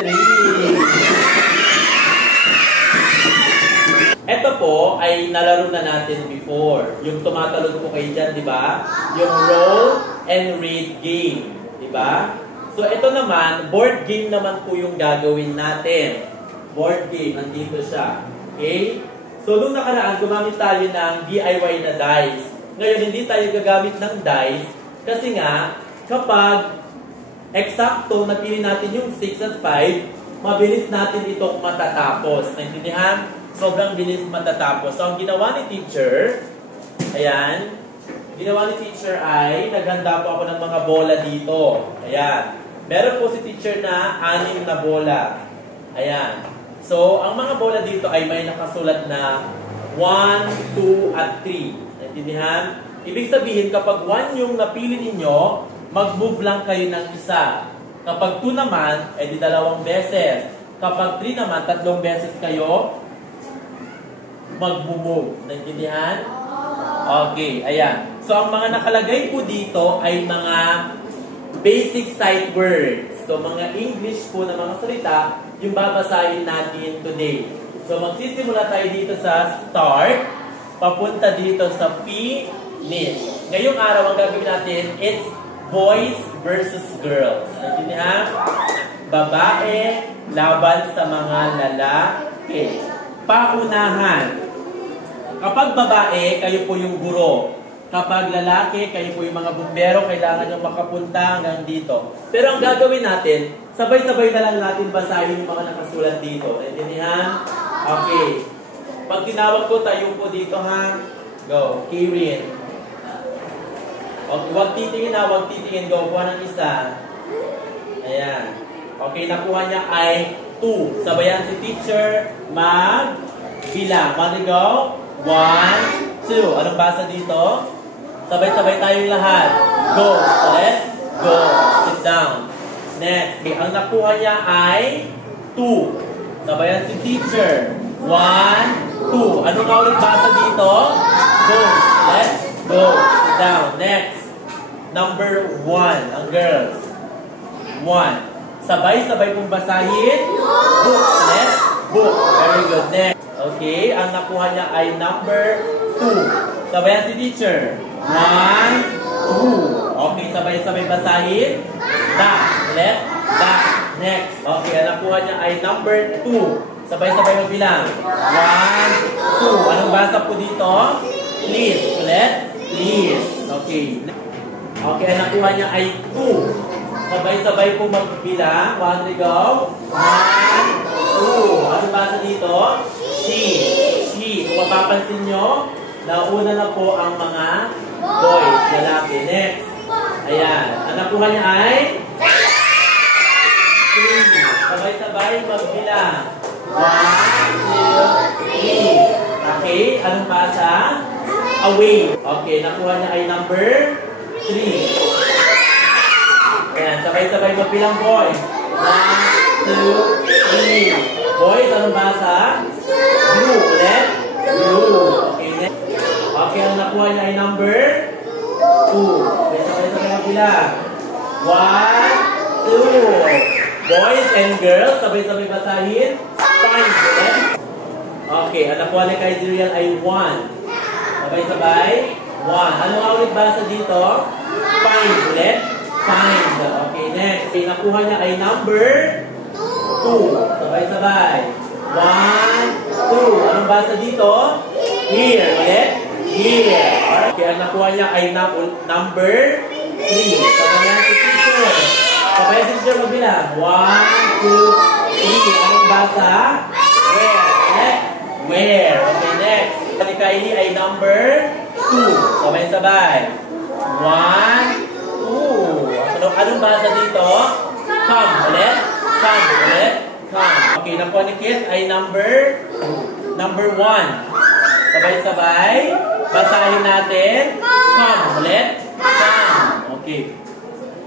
3. Ito po ay nalaro na natin before. Yung tumatalon po kayo dyan, di ba? Yung roll and read game. Di ba? So, ito naman, board game naman po yung gagawin natin. Board game, nandito siya. Okay? So, nung nakaraan, gumamit tayo ng DIY na dice. Ngayon, hindi tayo gagamit ng dice kasi nga, kapag eksakto, napili natin yung 6 at 5, mabilis natin itong matatapos. Naintindihan? Sobrang bilis matatapos. So, ang ginawa ni teacher, ayan, ginawa ni teacher ay, naghanda po ako ng mga bola dito. Ayan. Meron po si teacher na 6 na bola. Ayan. So, ang mga bola dito ay may nakasulat na 1, 2, at 3. Naintindihan? Ibig sabihin, kapag 1 yung napili ninyo, mag-move lang kayo ng isa. Kapag 2 naman, edi 2 beses. Kapag 3 naman, 3 beses kayo mag-move. Naintindihan? Okay, ayan. So, ang mga nakalagay po dito ay mga basic sight words. So, mga English po na mga salita, yung babasahin natin today. So, magsisimula tayo dito sa start, papunta dito sa finish. Ngayong araw, ang gagawin natin, it's boys versus girls. Naintindihan? Babae laban sa mga lalaki. Paunahan. Kapag babae, kayo po yung guro. Kapag lalaki, kayo po yung mga bumbero, kailangan nyo makapunta hanggang dito. Pero ang gagawin natin, sabay-sabay na lang natin basahin yung mga nakasulat dito. Naintindihan? Okay. Pag tinawag ko, tayo po dito, ha? Go. Kirin. Okay, huwag titingin ha, huwag titingin. Go. Kuha ng isa. Ayan. Okay, nakuha niya ay 2. Sabayan si teacher, mag-bilang. Mag-go. 1, 2. Anong basa dito? Sabay-sabay tayong lahat. Go. Let's go. Sit down. Next. Okay, ang nakuha niya ay 2. Sabayan si teacher. 1, 2. Anong ulit basa dito? Go. Let's go. Sit down. Next. Number 1. Ang girls. 1. Sabay-sabay pong basahin. Book. Let's book. Very good. Next. Okay. Ang nakuha niya ay number 2. Sabayan si teacher. 1, 2. Okay, sabay-sabay basahin. Back. Left. Back. Next. Okay, ang nakuha niya ay number 2. Sabay-sabay magbilang. 1, 2. Anong basa po dito? Please. Left. Please. Okay. Okay, ang nakuha niya ay 2. Sabay-sabay po magbilang. 1, go. 1, 2. Anong basa dito? She. She. Kung mapapansin nyo, nauna na po ang mga boys, lalaki. Next. Ayan. Ang nakuha niya ay 3. Sabay-sabay magbilang. 1, 2, 3. Okay. Anong basa? Away. Okay. Nakuha niya ay number 3. Ayan. Sabay-sabay magbilang boys. 1, 2, 3. Boys, anong basa? Blue. Left. Blue. Okay. Next. Okay, ang nakuha niya ay number 2. Sabay-sabay magbilang. 1, 2. Boys and girls, sabay-sabay basahin. 5. Okay, ang nakuha niya kay Zuriel ay 1. Sabay-sabay. 1. Ano nga ulit basa dito? 5. Ulit. 5. Okay, next. Okay, nakuha niya ay number 2. Sabay-sabay. 1, 2. Anong basa dito? Here. Ulit. Here. Okay, ang nakuha niya ay number 3. Sabayan si teacher. Sabayan si teacher magbilang. 1, 2, 3. Anong basa? Where? Ulit. Where. Okay, next. Ni Kylie ay number 2. Sabay-sabay. 1, 2. Anong basa dito? Come. Ulit. Come. Ulit. Come. Okay, nakuha ni Kit ay number 1. Sabay-sabay. Basahin natin. Come. Ulit. Come. Okay.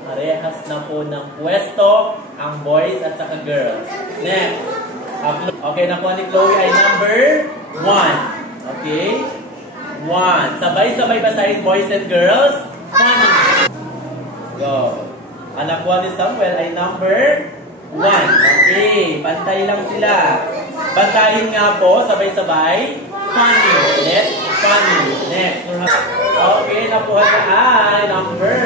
Parehas na po ng pwesto ang boys at saka girls. Next. Okay, nakuha ni Chloe ay number 1. Okay. 1. Sabay-sabay basahin boys and girls. Funny. Go. Ang nakuha ni Samuel ay number 1. Okay, pantay lang sila. Basahin nga po, sabay-sabay. Funny. Ulit. Funny. Next. Okay, nakuha na ay number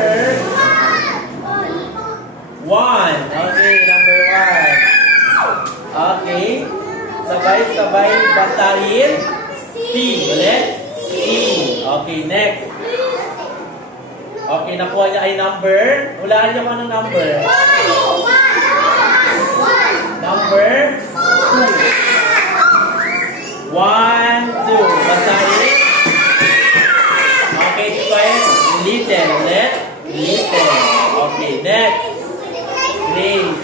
1. Okay, number 1. Okay. Sabay-sabay basahin. C. Ulit. C. Okay, next. Okay, nakuha niya ay number. Hulaan niyo kung anong number. Number 2. 1, 2. Basahin. Okay, quiet. Little. Ulit. Little. Okay, next. Grace.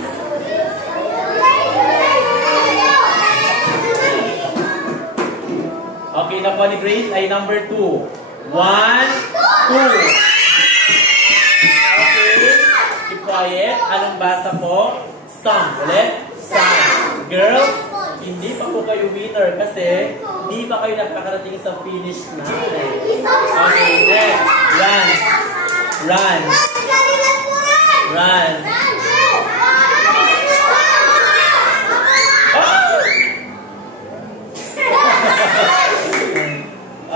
Okay, nakuha ni Grace ay number 2. 1, 2. Keep quiet. Anong basa po? Song. Ulit. Song. Girls, hindi pa po kayo winner kasi hindi pa kayo nakakarating sa finish na. Okay, next. Run. Run. Run. Oh!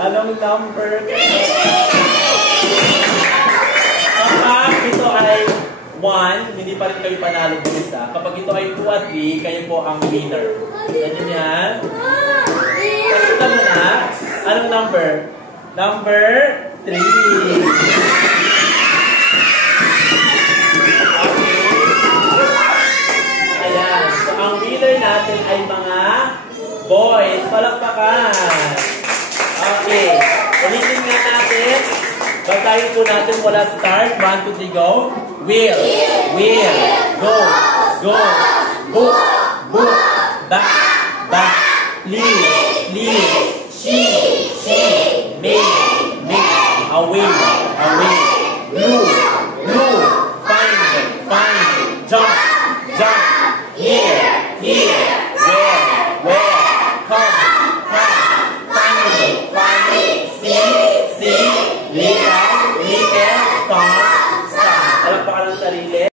Anong number? Kapag ito ay 1, hindi pa rin kayo panalo po isa. Kapag ito ay 2 at 3, kayo po ang winner. Ganyan yan. Pakita mo na. Anong number? Number 3. Okay. Ayan. So, ang winner natin ay mga boys. Palakpakan. Okay. Ulitin nga natin. Basahin po natin mula start. 1, 2, 3, go. Will. Will. Go. Go. Book. Book. Back. Back. Please. Please. She. Make. Make. Away. Away. Blue. Blue. Find. Find. Jump.